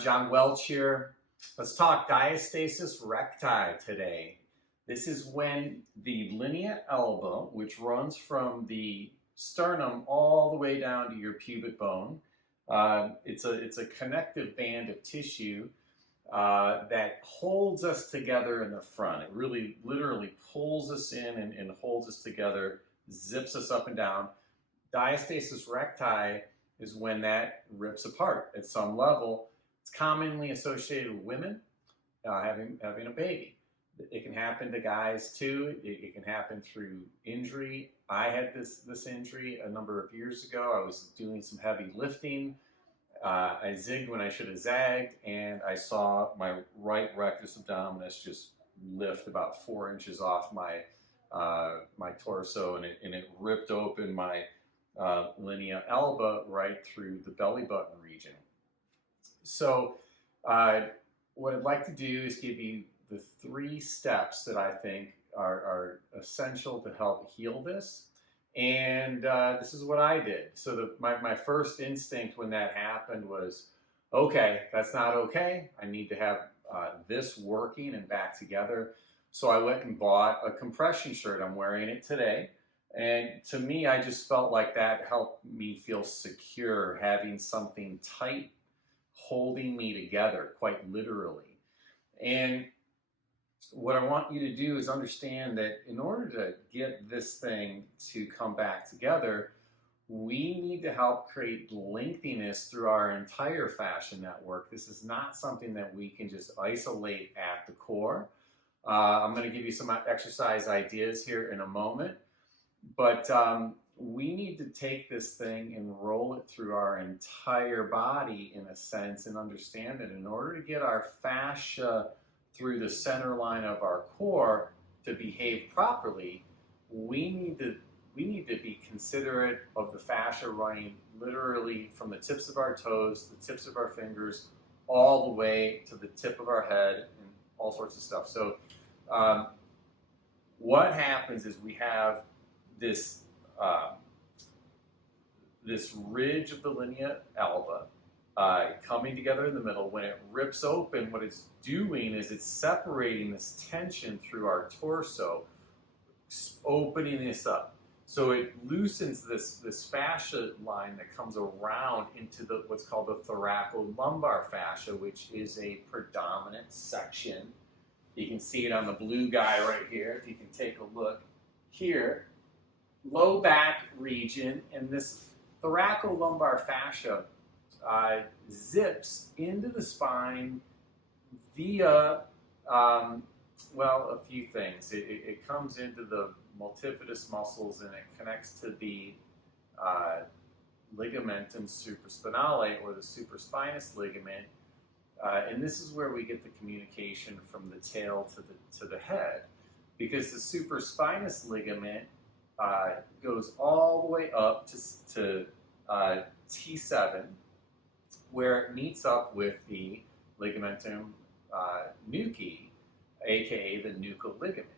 John Welch here. Let's talk diastasis recti today. This is when the linea alba, which runs from the sternum all the way down to your pubic bone, it's a connective band of tissue that holds us together in the front. It really literally pulls us in and holds us together, zips us up and down. Diastasis recti is when that rips apart at some level. It's commonly associated with women having a baby. It can happen to guys too. It can happen through injury. I had this injury a number of years ago. I was doing some heavy lifting. I zigged when I should have zagged, and I saw my right rectus abdominis just lift about 4 inches off my my torso, and it ripped open my linea alba right through the belly button region. So what I'd like to do is give you the 3 steps that I think are essential to help heal this. And this is what I did. So my first instinct when that happened was, okay, that's not okay. I need to have this working and back together. So I went and bought a compression shirt. I'm wearing it today. And to me, I just felt like that helped me feel secure, having something tight holding me together, quite literally. And what I want you to do is understand that in order to get this thing to come back together, we need to help create lengthiness through our entire fascia network. This is not something that we can just isolate at the core. I'm going to give you some exercise ideas here in a moment. But we need to take this thing and roll it through our entire body in a sense and understand that in order to get our fascia through the center line of our core to behave properly, we need to be considerate of the fascia running literally from the tips of our toes, the tips of our fingers, all the way to the tip of our head and all sorts of stuff. So what happens is we have this ridge of the linea alba coming together in the middle. When it rips open, what it's doing is it's separating this tension through our torso, opening this up. So it loosens this fascia line that comes around into what's called the thoracolumbar fascia, which is a predominant section. You can see it on the blue guy right here. If you can take a look here. Low back region, and this thoracolumbar fascia zips into the spine via, well, a few things. It comes into the multifidus muscles and it connects to the ligamentum supraspinale or the supraspinous ligament, and this is where we get the communication from the tail to the head, because the supraspinous ligament goes all the way up to T7, where it meets up with the ligamentum nuchae, aka the nuchal ligament.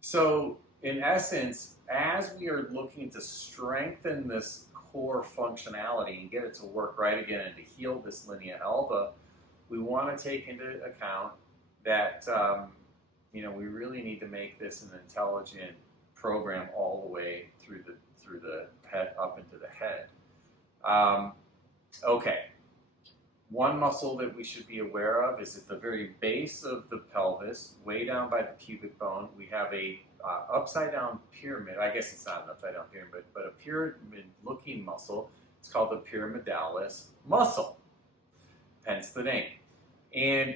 So in essence, as we are looking to strengthen this core functionality and get it to work right again and to heal this linea alba, we want to take into account that we really need to make this an intelligent program all the way through the head up into the head. Okay, one muscle that we should be aware of is at the very base of the pelvis, way down by the pubic bone. We have a upside down pyramid. I guess it's not an upside down pyramid, but a pyramid looking muscle. It's called the pyramidalis muscle, hence the name. And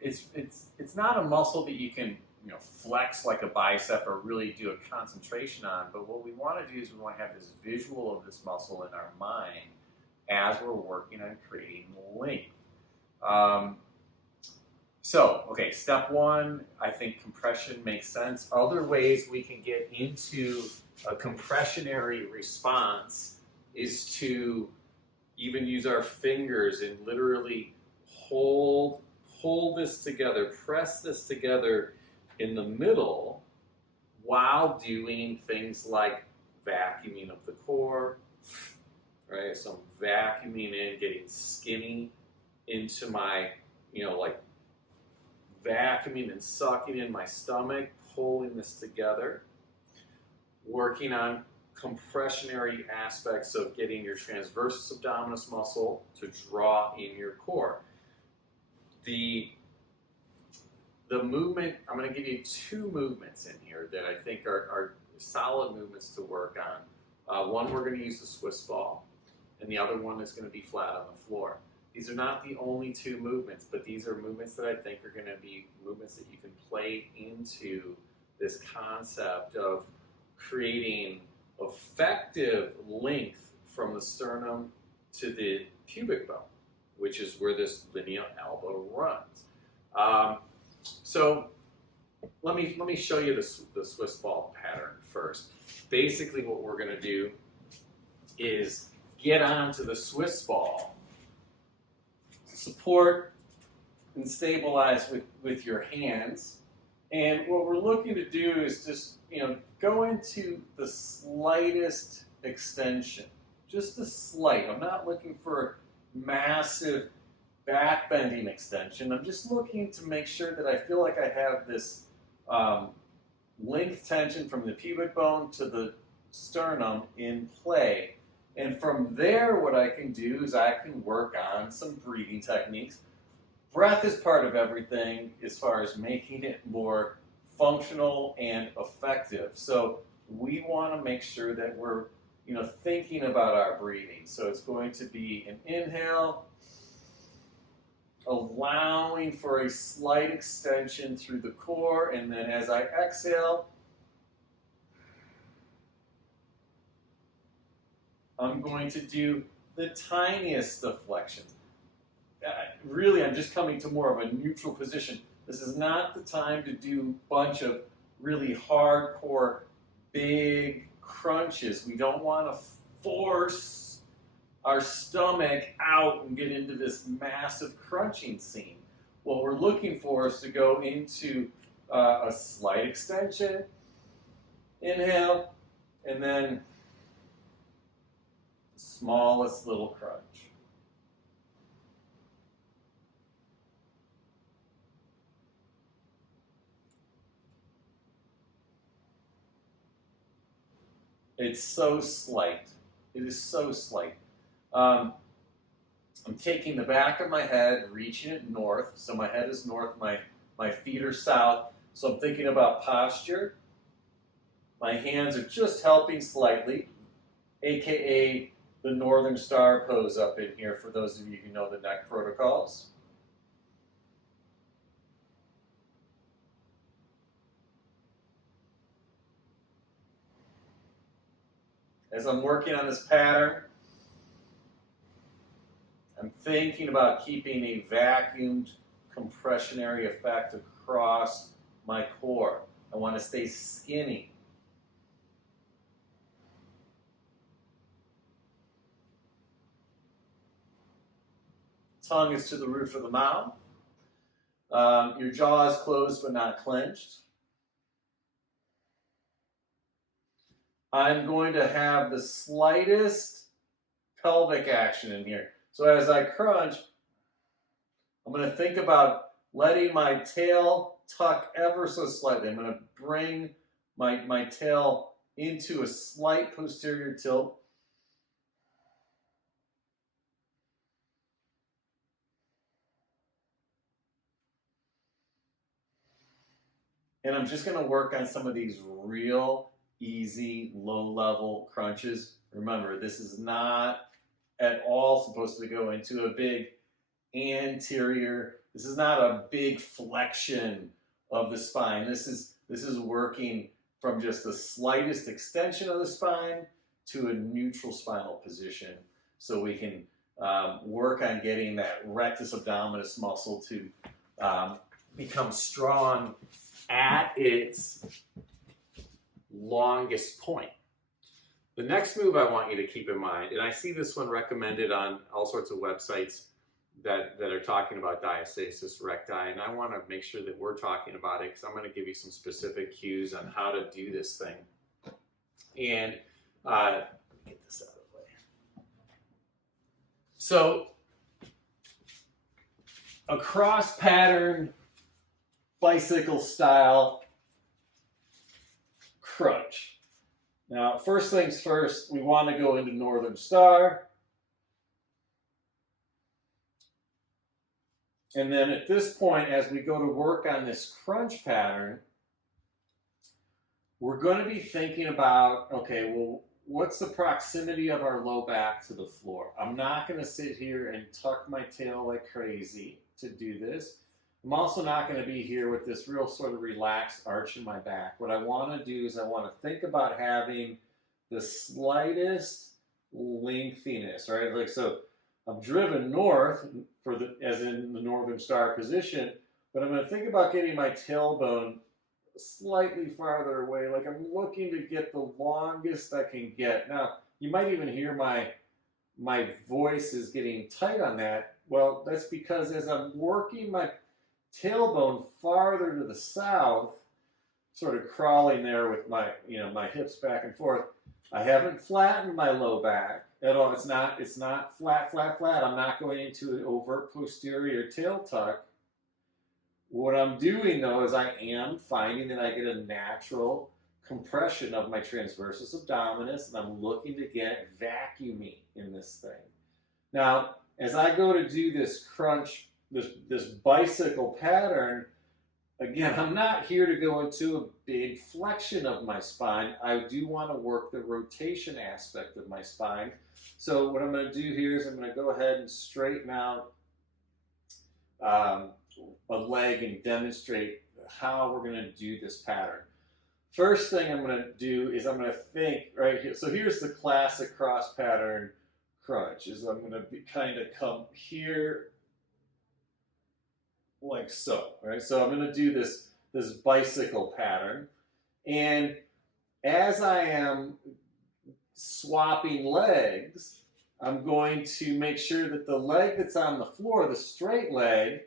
it's not a muscle that you can flex like a bicep or really do a concentration on, but what we want to do is we want to have this visual of this muscle in our mind as we're working on creating length. Okay, step 1, I think compression makes sense. Other ways we can get into a compressionary response is to even use our fingers and literally hold this together, press this together in the middle while doing things like vacuuming of the core, right? So I'm vacuuming in, getting skinny into my, like vacuuming and sucking in my stomach, pulling this together, working on compressionary aspects of getting your transversus abdominis muscle to draw in your core. The movement, I'm going to give you two movements in here that I think are solid movements to work on. One, we're going to use the Swiss ball, and the other one is going to be flat on the floor. These are not the only two movements, but these are movements that I think are going to be movements that you can play into this concept of creating effective length from the sternum to the pubic bone, which is where this linea alba runs. So let me show you the Swiss ball pattern first. Basically what we're going to do is get onto the Swiss ball, support and stabilize with your hands. And what we're looking to do is just, go into the slightest extension, just a slight. I'm not looking for massive back bending extension. I'm just looking to make sure that I feel like I have this length tension from the pubic bone to the sternum in play. And from there, what I can do is I can work on some breathing techniques. Breath is part of everything as far as making it more functional and effective. So we want to make sure that we're, thinking about our breathing. So it's going to be an inhale, allowing for a slight extension through the core, and then as I exhale, I'm going to do the tiniest of flexions. Really, I'm just coming to more of a neutral position. This is not the time to do a bunch of really hardcore, big crunches. We don't want to force our stomach out and get into this massive crunching scene. What we're looking for is to go into a slight extension, inhale, and then the smallest little crunch. It's so slight. It is so slight. I'm taking the back of my head, reaching it north. So my head is north, my feet are south. So I'm thinking about posture. My hands are just helping slightly, aka the Northern Star pose up in here for those of you who know the neck protocols. As I'm working on this pattern, I'm thinking about keeping a vacuumed compressionary effect across my core. I want to stay skinny. Tongue is to the roof of the mouth. Your jaw is closed but not clenched. I'm going to have the slightest pelvic action in here. So as I crunch, I'm going to think about letting my tail tuck ever so slightly. I'm going to bring my tail into a slight posterior tilt. And I'm just going to work on some of these real easy, low-level crunches. Remember, this is not at all supposed to go into a big anterior. This is not a big flexion of the spine. This is working from just the slightest extension of the spine to a neutral spinal position, so we can work on getting that rectus abdominis muscle to become strong at its longest point. The next move I want you to keep in mind, and I see this one recommended on all sorts of websites that are talking about diastasis recti, and I want to make sure that we're talking about it because I'm going to give you some specific cues on how to do this thing. And get this out of the way. So a cross pattern bicycle style crunch. Now, first things first, we want to go into Northern Star. And then at this point, as we go to work on this crunch pattern, we're going to be thinking about, okay, well, what's the proximity of our low back to the floor? I'm not going to sit here and tuck my tail like crazy to do this. I'm also not going to be here with this real sort of relaxed arch in my back. What I want to do is I want to think about having the slightest lengthiness, right? Like, so I'm driven north as in the Northern Star position, but I'm going to think about getting my tailbone slightly farther away. Like, I'm looking to get the longest I can get. Now, you might even hear my voice is getting tight on that. Well, that's because as I'm working my tailbone farther to the south, sort of crawling there with my, my hips back and forth, I haven't flattened my low back at all. It's not flat, flat, flat. I'm not going into an overt posterior tail tuck. What I'm doing, though, is I am finding that I get a natural compression of my transversus abdominis, and I'm looking to get vacuumy in this thing. Now, as I go to do this crunch, this bicycle pattern, again, I'm not here to go into a big flexion of my spine. I do want to work the rotation aspect of my spine. So what I'm going to do here is I'm going to go ahead and straighten out a leg and demonstrate how we're going to do this pattern. First thing I'm going to do is I'm going to think right here. So here's the classic cross pattern crunch. Is I'm going to kind of come here like so, right? So I'm going to do this bicycle pattern, and as I am swapping legs, I'm going to make sure that the leg that's on the floor, the straight leg,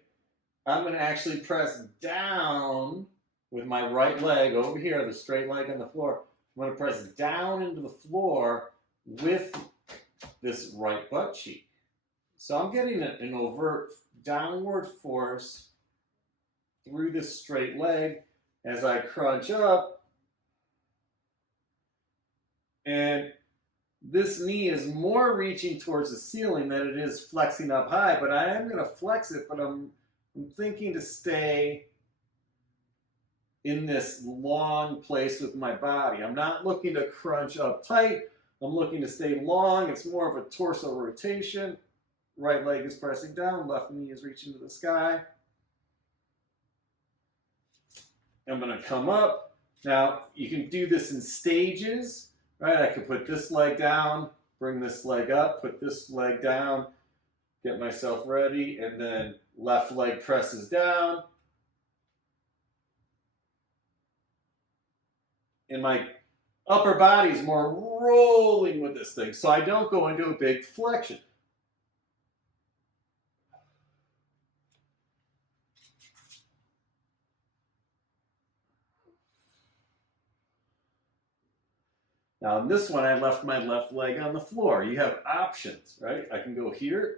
I'm going to actually press down with my right leg over here, the straight leg on the floor. I'm going to press down into the floor with this right butt cheek. So I'm getting an overt downward force through this straight leg as I crunch up. And this knee is more reaching towards the ceiling than it is flexing up high, but I am going to flex it, but I'm thinking to stay in this long place with my body. I'm not looking to crunch up tight. I'm looking to stay long. It's more of a torso rotation. Right leg is pressing down, left knee is reaching to the sky. I'm going to come up. Now, you can do this in stages, right? I can put this leg down, bring this leg up, put this leg down, get myself ready, and then left leg presses down. And my upper body is more rolling with this thing, so I don't go into a big flexion. Now, in this one, I left my left leg on the floor. You have options, right? I can go here.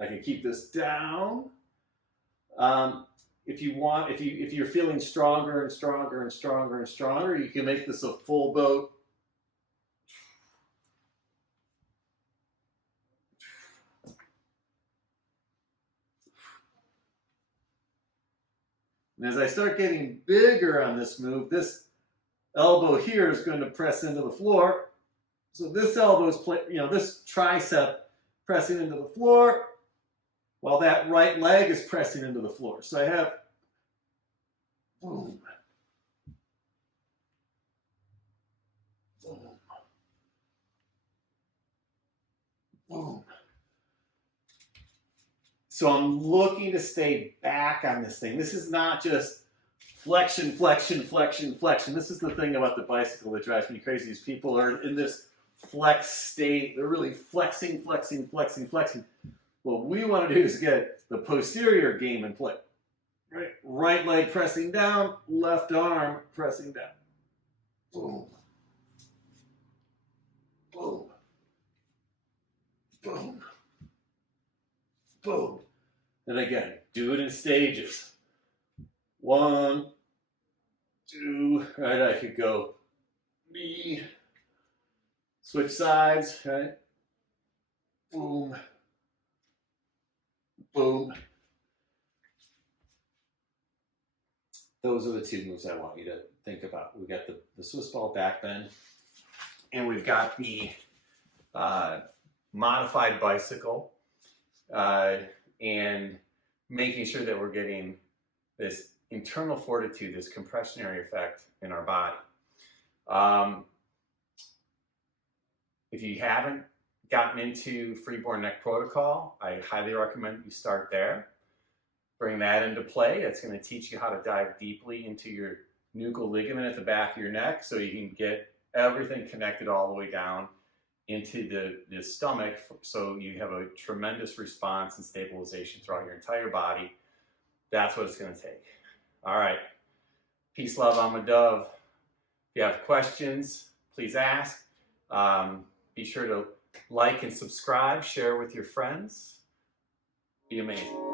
I can keep this down. If you want, if you're feeling stronger and stronger and stronger and stronger, you can make this a full boat. And as I start getting bigger on this move, this elbow here is going to press into the floor. So this elbow is, this tricep pressing into the floor, while that right leg is pressing into the floor. So I have boom, boom, boom. So I'm looking to stay back on this thing. This is not just flexion, flexion, flexion, flexion. This is the thing about the bicycle that drives me crazy, is people are in this flex state. They're really flexing, flexing, flexing, flexing. What we want to do is get the posterior game in play. Right leg pressing down, left arm pressing down. Boom. Boom. Boom. boom. And again, do it in stages. 1, 2, right? I could go knee, switch sides, right? Boom, boom. Those are the 2 moves I want you to think about. We've got the Swiss ball back bend, and we've got the modified bicycle, and making sure that we're getting this internal fortitude, this compressionary effect in our body. If you haven't gotten into freeborn neck protocol, I highly recommend you start there. Bring that into play. It's going to teach you how to dive deeply into your nuchal ligament at the back of your neck so you can get everything connected all the way down into the stomach, so you have a tremendous response and stabilization throughout your entire body. That's what it's going to take. All right. Peace, love, I'm a dove. If you have questions, please ask. Be sure to like and subscribe, share with your friends. Be amazing.